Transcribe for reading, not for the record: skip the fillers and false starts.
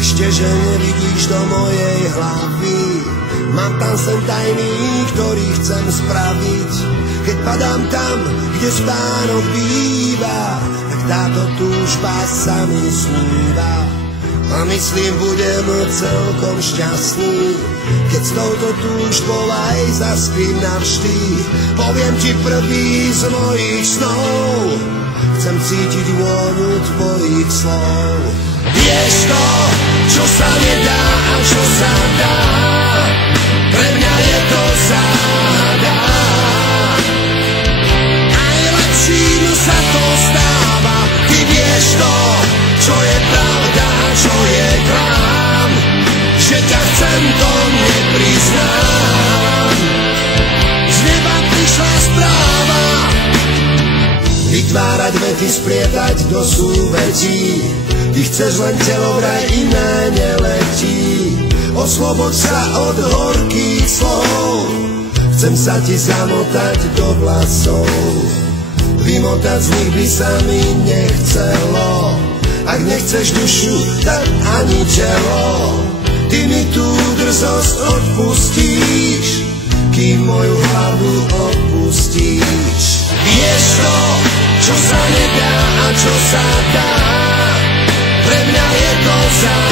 Ešte, že nevidíš do mojej hlavy, mám tam sen tajný, ktorý chcem spraviť. Keď padám tam, kde spánok býva, tak táto túžba sa mi sníva. A myslím, budem celkom šťastný, keď s touto túžbou aj zaspím navždy. Poviem ti prvý z mojich snov, chcem cítiť vôňu tvojich slov. Vieš to, čo sa nedá a čo sa dá, pre mňa je to záhada. Aj lepším sa to stáva, ty vieš to, čo je pravda a čo je klám, že ťa chcem, to nepriznám. Z neba prišla správa, vytvárať vety, splietať do súvetí. Ty chceš len telo, vraj iné neletí. Osloboď sa od horkých slov, chcem sa ti zamotať do vlasov. Vymotať z nich by sa mi nechcelo, ak nechceš dušu, tak ani telo. Ty mi tú drzosť odpustíš, kým moju hlavu opustíš. Vieš to, čo sa nedá a čo sa dá, pre mňa je to záhada.